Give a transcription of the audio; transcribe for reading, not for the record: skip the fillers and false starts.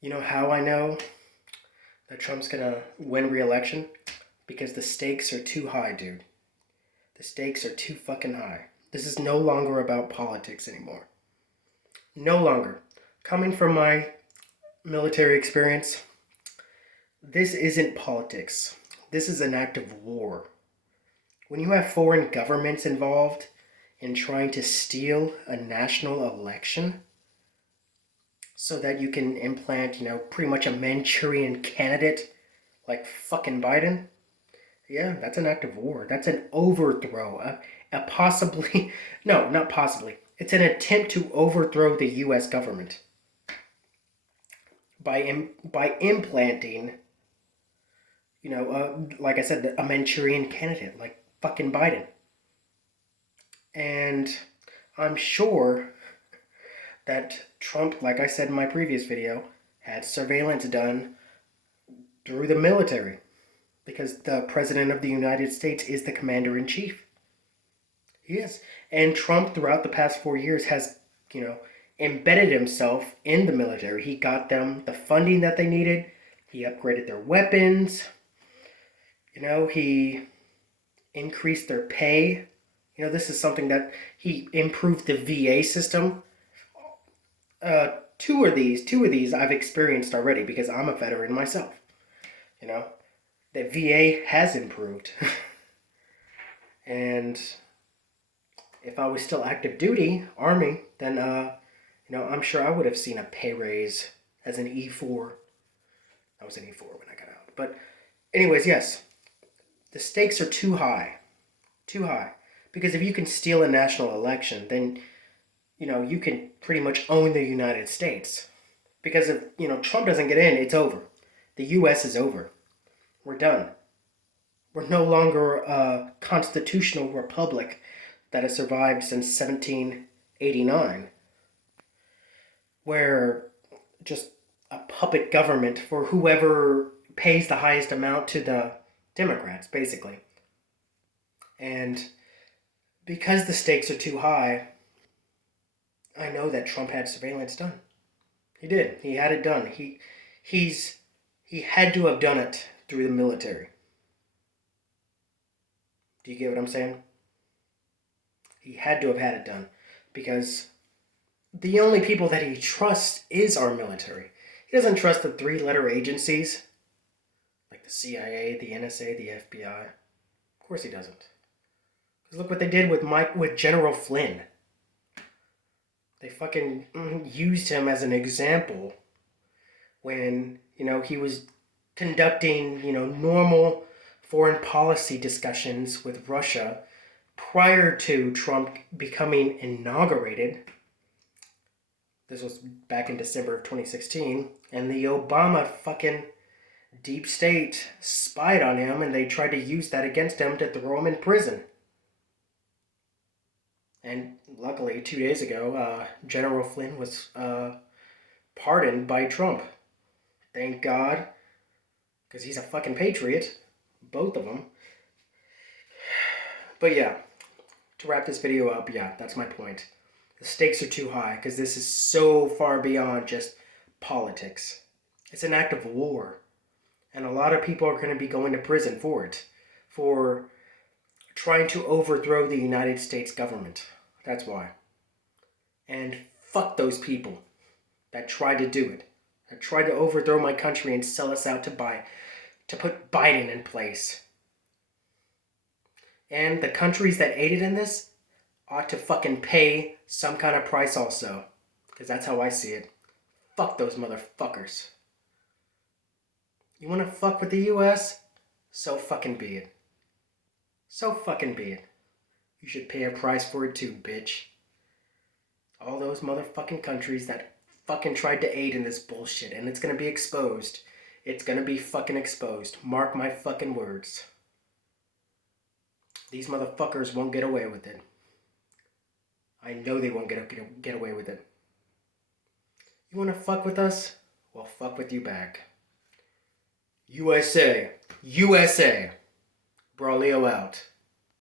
You know how I know that Trump's gonna win re-election? Because the stakes are too high, dude. The stakes are too fucking high. This is no longer about politics anymore. No longer. Coming from my military experience, this isn't politics. This is an act of war. When you have foreign governments involved in trying to steal a national election so that you can implant, pretty much a Manchurian candidate like fucking Biden, yeah, that's an act of war. That's an overthrow. A possibly, no, not possibly. It's an attempt to overthrow the U.S. government by implanting, like I said, a Manchurian candidate like fucking Biden. And I'm sure that Trump, like I said in my previous video, had surveillance done through the military because the President of the United States is the Commander in Chief. He is. And Trump, throughout the past 4 years, has, embedded himself in the military. He got them the funding that they needed. He upgraded their weapons. He increased their pay. This is something that he improved the VA system. Two of these I've experienced already because I'm a veteran myself. The VA has improved. And if I was still active duty, Army, then, I'm sure I would have seen a pay raise as an E4. I was an E4 when I got out. But, anyways, yes, the stakes are too high. Too high. Because if you can steal a national election, then, you can pretty much own the United States. Because if, Trump doesn't get in, it's over. The U.S. is over. We're done. We're no longer a constitutional republic that has survived since 1789, where just a puppet government for whoever pays the highest amount to the Democrats, basically. And because the stakes are too high, I know that Trump had surveillance done. He did. He had it done. He had to have done it through the military. Do you get what I'm saying? He had to have had it done because the only people that he trusts is our military. He doesn't trust the three-letter agencies like the CIA, the NSA, the FBI. Of course he doesn't. Because look what they did with General Flynn. They fucking used him as an example when, he was conducting, normal foreign policy discussions with Russia prior to Trump becoming inaugurated. This was back in December of 2016. And the Obama fucking deep state spied on him and they tried to use that against him to throw him in prison. And luckily, 2 days ago, General Flynn was pardoned by Trump. Thank God. Because he's a fucking patriot. Both of them. But yeah, to wrap this video up, yeah, that's my point. The stakes are too high because this is so far beyond just politics. It's an act of war. And a lot of people are going to be going to prison for it. For trying to overthrow the United States government. That's why. And fuck those people that tried to do it. That tried to overthrow my country and sell us out to put Biden in place. And the countries that aided in this ought to fucking pay some kind of price also. Because that's how I see it. Fuck those motherfuckers. You wanna fuck with the US? So fucking be it. So fucking be it. You should pay a price for it too, bitch. All those motherfucking countries that fucking tried to aid in this bullshit. And it's gonna be exposed. It's gonna be fucking exposed. Mark my fucking words. These motherfuckers won't get away with it. I know they won't get away with it. You wanna fuck with us? Well, fuck with you back. USA. USA. Braulio out.